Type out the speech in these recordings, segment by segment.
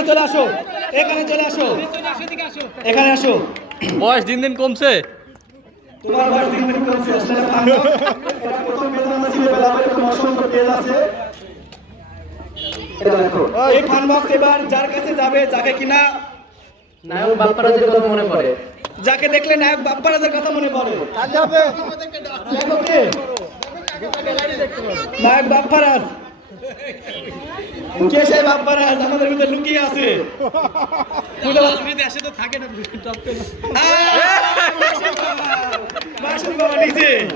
এখানে চলে আসো। এখানে চলে আসো। এখানে আসো। বয়স দিন দিন কমছে। তোমার বয়স দিন দিন কমছে প্রথম বেদনা ছিল বেলাবের কোনো অসংখ্য তেল আছে। এই ফান বক্স এবার যার কাছে যাবে যাকে কিনা নায়ক বাপ্পারাজের কথা মনে পড়ে। যাকে দেখলে নায়ক বাপ্পারাজের কথা মনে পড়ে। কে? নায়ক বাপ্পারাজ। কে সেই বাপ্পারাজ আমাদের ভিতরে লুকিয়ে আছে। খুঁজে পাচ্ছি- মাসুম বাবা নিচে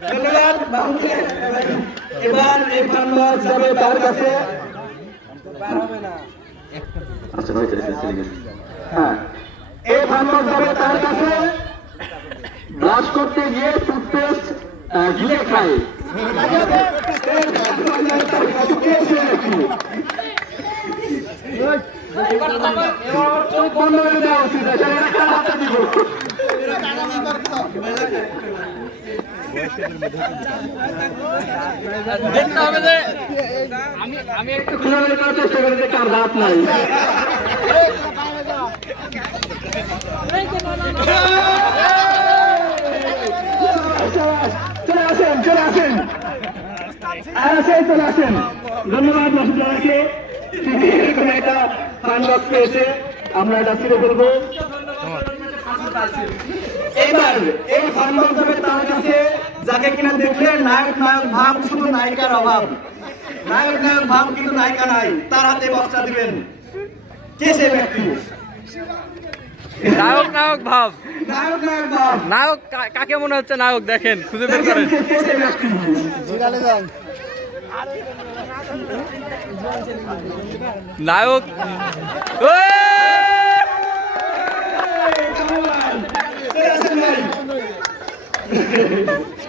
ধন্যবাদ বাবুকে। এবার এই ফান্ডওয়ার যাবে তার কাছে। হ্যাঁ। এই ফান্ডওয়ার যাবে তার কাছে। ব্রাশ করতে গিয়ে টুথপেস্ট গিলে খায়। বন্ধ করে দেওয়া উচিত এখানে একটা দেখতে হবে যে খুলে করার চেষ্টা করে যে কার দাঁত নাই। চলে আসেন চলে আসেন। আসেন, চলে আসেন। ধন্যবাদ মাসুদাকে তিনি এরকম একটা ফান পেয়েছে। আমরা এটা ছিঁড়ে ফেলব। এবার এই ফান হবে তার কাছে, যাকে কিনা দেখলে নায়ক নায়ক ভাব, শুধু নায়িকার অভাব। নায়ক নায়ক ভাব, কিন্তু নায়িকা নাই। তার হাতে বক্সটা দিবেন। কে সে ব্যক্তি? নায়ক নায়ক ভাব। নায়ক নায়ক ভাব। নায়ক কাকে মনে হচ্ছে নায়ক? দেখেন খুঁজে বের করেন। নায়ক।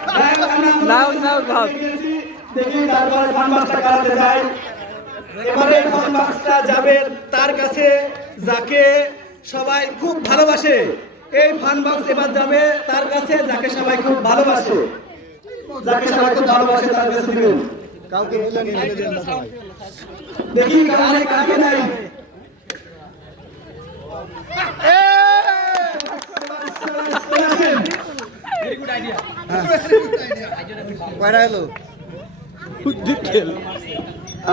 নায়ক নায়ক নায়ক ভাব। দেখি তারপরে ফান কারাতে যায় এবারে ফান যাবে তার কাছে যাকে সবাই খুব ভালোবাসে। এই ফান বক্স এবার যাবে তার কাছে যাকে সবাই খুব ভালোবাসে। যাকে সবাই খুব ভালোবাসে তার কাছে দিবেন কাউকে দেখি কাকে কাকে নাই।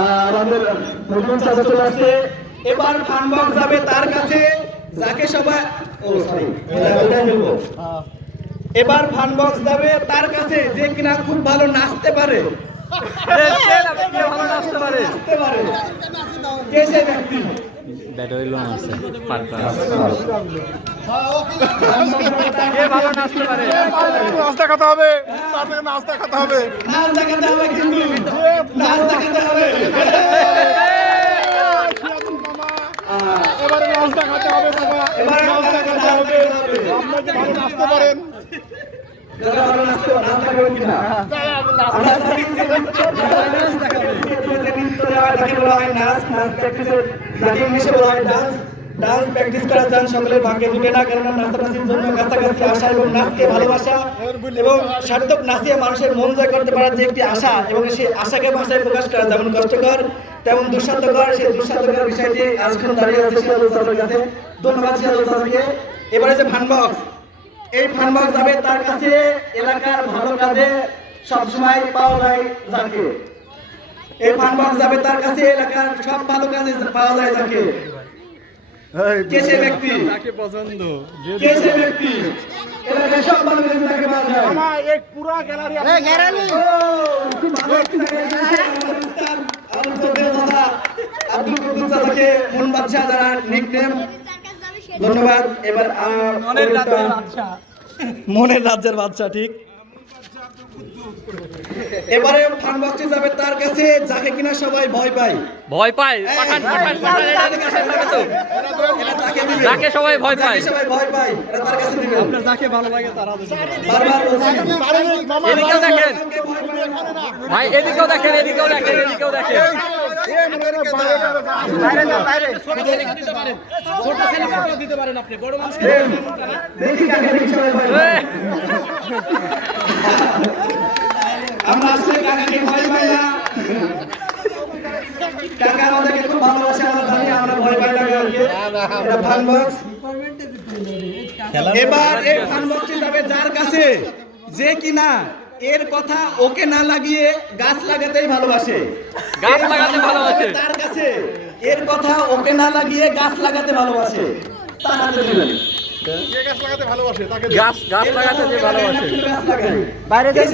আর আমাদের নতুন চলে আসছে। এবার ফান বক্স যাবে তার কাছে। যাকে সবাই ও সরি এবার ফান বক্স যাবে তার কাছে যে কিনা খুব ভালো নাচতে পারে। কে কে কে ভালো নাচতে পারে। নাচতে পারে। কে সেই ব্যক্তি? কে ভালো নাচতে পারে? নাচ দেখাতে হবে? নাচ দেখাতে হবে। নাচ দেখাতে হবে কিন্তু। নাচ দেখাতে হবে এবারে নাচ দেখাতে হবে বাবা এবার নাচ দেখাতে হবে আপনারা যে ভালো নাচতে পারেন সার্থক নাচিয়ে মানুষের মন জয় করতে পারার যে একটি আশা এবং সেই আশাকে ভাষায় প্রকাশ করা যেমন কষ্টকর তেমন দুঃসাধ্যকর সেই দুঃসাধ্যকর বিষয়টি আজখান দাঁড়িয়ে আছে ধন্যবাদ এবারে যে ফানবক্স এই ফানবক্স যাবে তার কাছে এলাকার ভালো কাজে সবসময় পাওয়া যায় যাকে। এই ফানবক্স যাবে তার কাছে এলাকার সব ভালো কাজে পাওয়া যায় যাকে। কে সে ব্যক্তি? পছন্দ কে সে ব্যক্তি? এলাকার সব ভালো কাজে তাকে পাওয়া যায়। আমার এক পুরা গ্যালারি ও, খুব ভালো একটি জায়গায় এসেছে। আমাদের উস্তাদ আবুল কবির দাদা, আব্দুল কুদ্দুস দাদাকে মন বাদশাহ যারা নিকনেম ধন্যবাদ। এবার মনের রাজ্যের বাচ্চা ঠিক? এবারে ফান বক্সে যাবে তার কাছে যাকে কিনা সবাই ভয় পায়। ভয় পায় পাঠান পাঠান পাঠান এটা কাছে যাবে তো এটা দিবে। যাকে সবাই ভয় পায়। সবাই ভয় পায় এটা তার কাছে দিবেন আপনার যাকে ভালো লাগে তারা বারবার বলছি। এদিকেও দেখেন। ভাই এদিকেও দেখেন এদিকেও দেখেন এদিকেও দেখেন। দেখি কাকে দেখি সবাই ভয় আমরা আসলে কাকাকে ভয় পাই না। কাকা আমাদেরকে খুব ভালোবাসে আমরা জানি আমরা ভয় পাই থাকে এটা ফান বক্স এবার এই ফান বক্সটি যাবে যার কাছে? যে কিনা। এর কথা ওকে না লাগিয়ে গাছ লাগাতেই ভালোবাসে। গাছ লাগাতে ভালোবাসে। তার কাছে এর কথা ওকে না লাগিয়ে গাছ লাগাতে ভালোবাসে। তার হাতে দিবেন কে গাছ লাগাতে ভালোবাসে? তাকে গাছ গাছ লাগাতে যে ভালোবাসে। বাইরে যাই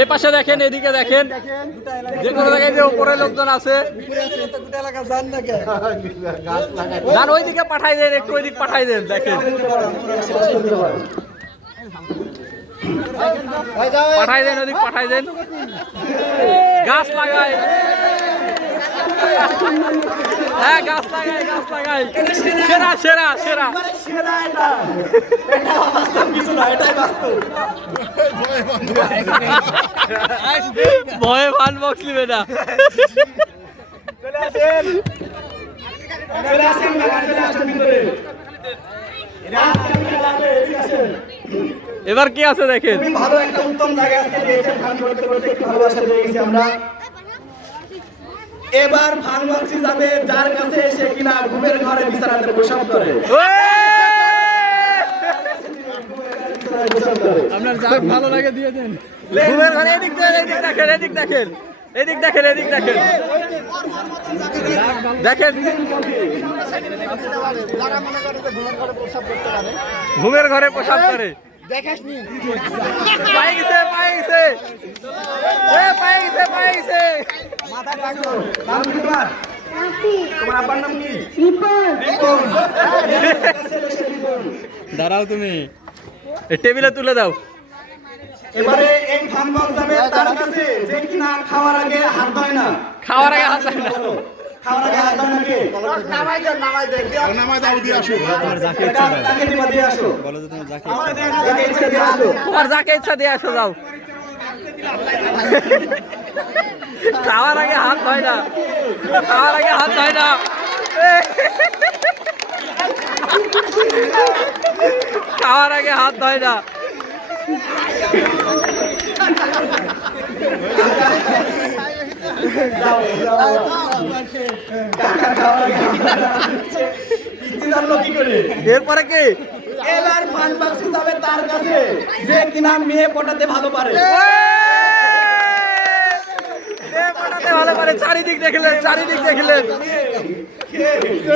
এই পাশে দেখেন এদিকে দেখেন। যে কোনো জায়গায় যে উপরে লোকজন আছে। ওইদিকে পাঠাই দেন একটু ওইদিক পাঠাই দেন দেখেন। পাঠাই দেন ওইদিক পাঠাই দেন। গাছ হ্যাঁ লাগাই বাস্তব ভয়ে ভান বক্স আসেন। এবার কি আছে দেখেন? ভালো একটা উত্তম জায়গা আজকে পেয়েছেন ফান করতে করতে একটু ভালোবাসা পেয়ে গেছি আমরা। এবার বক্সি যাবে যার কাছে এসে কিনা ঘুমের ঘরে বিছানাতে প্রসাব করে। আপনার যা ভালো লাগে দিয়ে দেন। ঘুমের ঘরে এদিক দেখেন এদিক দেখেন এদিক দেখেন। এদিক দেখেন দেখেন। দেখেন। ঘুমের ঘরে প্রসাদ করে। এ নাম কি তোমার? তোমার আব্বার নাম কি? রিপন। দাঁড়াও তুমি। টেবিলে তুলে দাও। এবারে এই ফান বক্স যাবে তার কাছে যে কিনা খাওয়ার আগে হাত ধয় না। খাওয়ার আগে হাত ধয় না। খাওয়ার আগে হাত ধয় না কে নামায় দাও দিয়ে আসো। এটা তাকে দিবা দিয়ে আসো। বলো তো তুমি যাকে ইচ্ছা। দিয়ে আসো। তোমার যাকে ইচ্ছা দিয়ে আসো যাও। খাওয়ার আগে হাত ধয় না। খাওয়ার আগে হাত ধয় না। খাওয়ার আগে হাত ধয় না। এরপরে কি? এবার ফান বক্স যাবে তার কাছে। যে কিনা মেয়ে পটাতে ভালো পারে। ভালো পারে। চারিদিক দেখলেন চারিদিক দেখলেন।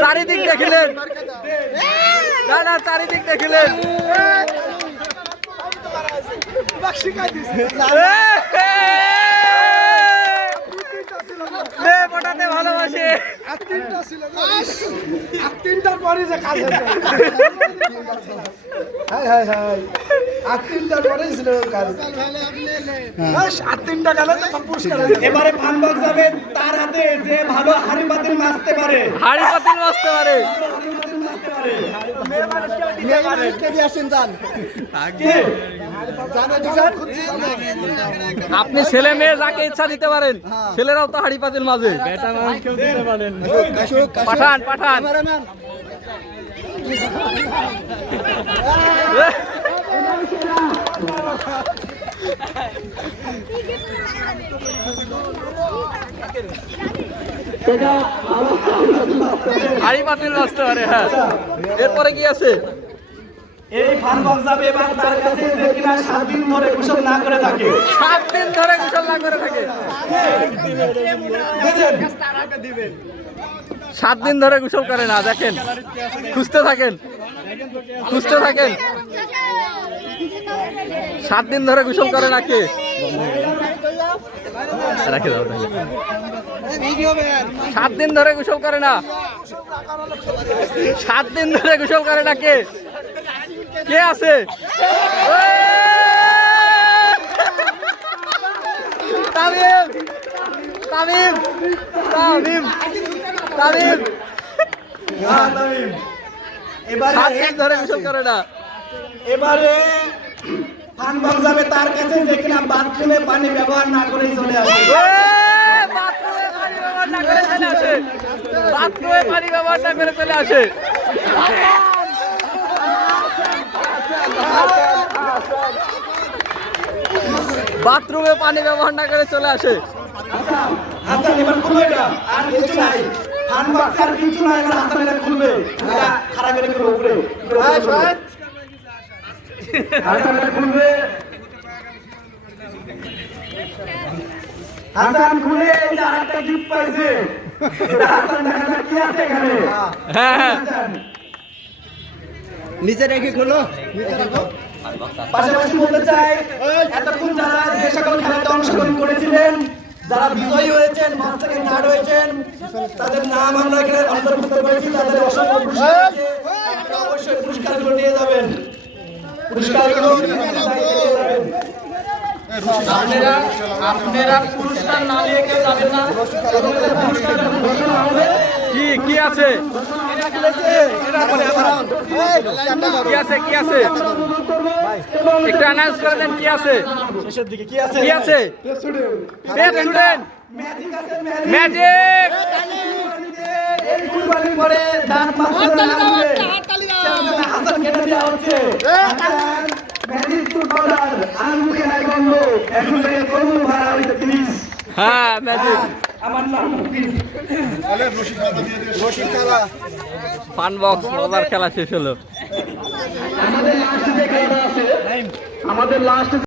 চারিদিক দেখলেন। না না চারিদিক দেখলেন। মেয়ে পটাতে ভালোবাসে। তিনটার পরে যে কাজ হাই হাই হাই। আর তিনটার পরেই ছিল কাজ। আর তিনটা গেলে তো পুরস্কার এবারে ফান যাবে তার হাতে যে ভালো হাড়ি পাতিল নাচতে পারে। হাড়ি পাতিল নাচতে পারে। মেয়ে মানুষকে দিয়ে আসেন যান কে? জানে দুজন আপনি ছেলে মেয়ে যাকে ইচ্ছা দিতে পারেন ছেলেরাও তো হাড়ি পাতিল মাঝে বেটা মানুষকেও দিতে পারেন পাঠান পাঠান ক্যামেরাম্যান হাড়ি পাতিল বাঁচতে পারে হ্যাঁ। এরপরে কি আছে? এই যাবে তার কাছে যে কিনা সাত দিন ধরে গোসল না করে থাকে। সাত দিন ধরে গোসল না করে থাকে। সাত দিন ধরে গোসল করে না দেখেন। খুঁজতে থাকেন। খুঁজতে থাকেন। সাত দিন ধরে গোসল করে না কে? রাখে দাও। সাত দিন ধরে গোসল করে না। সাত দিন ধরে গোসল করে না কে? কে আছে? তামিম! তামিম! তামিম! তামিম। এবারে সাত দিন ধরে গোসল করে না। এবারে ফান বক্স যাবে তার কাছে যে কিনা বাথরুমে পানি ব্যবহার না করেই চলে আসে। বাথরুমে পানি ব্যবহার না করে চলে আসে। বাথরুমে পানি ব্যবহার না করে চলে আসে। এবার খুলবে এটা। আর কিছু নাই। ফান বাক্স আর কিছু নাই এবার হাসান এটা খুলবে খারাপ করে করে উপরে হাসান খুলবে। হাসান খুলে আরেকটা গিফট পাইছে। হাসান দেখা কি আছে এখানে। হ্যাঁ হ্যাঁ। নিচে রেখে খোলো। পাশাপাশি বলতে চাই এতক্ষণ যারা যে সকল খেলাতে অংশগ্রহণ করেছিলেন যারা বিজয়ী হয়েছেন মাঠ থেকে থার্ড হয়েছেন তাদের নাম আমরা এখানে অন্তর্ভুক্ত করেছি তাদের অসংখ্য পুরস্কার অবশ্যই পুরস্কারগুলো নিয়ে যাবেন। পুরস্কারগুলো আপনারা আপনারা পুরস্কার না নিয়ে কেউ যাবেন না। কি কি আছে? কি আছে কি আছে? একটু অ্যানাউন্স করে দেন কি আছে? শেষের দিকে কি আছে? কি আছে স্টুডেন্ট ম্যাজিক এই কুরবানির পরে হচ্ছে। হ্যাঁ। ম্যাজিক আমার নাম ফান বক্স মজার খেলা শেষ হলো। আমাদের লাস্ট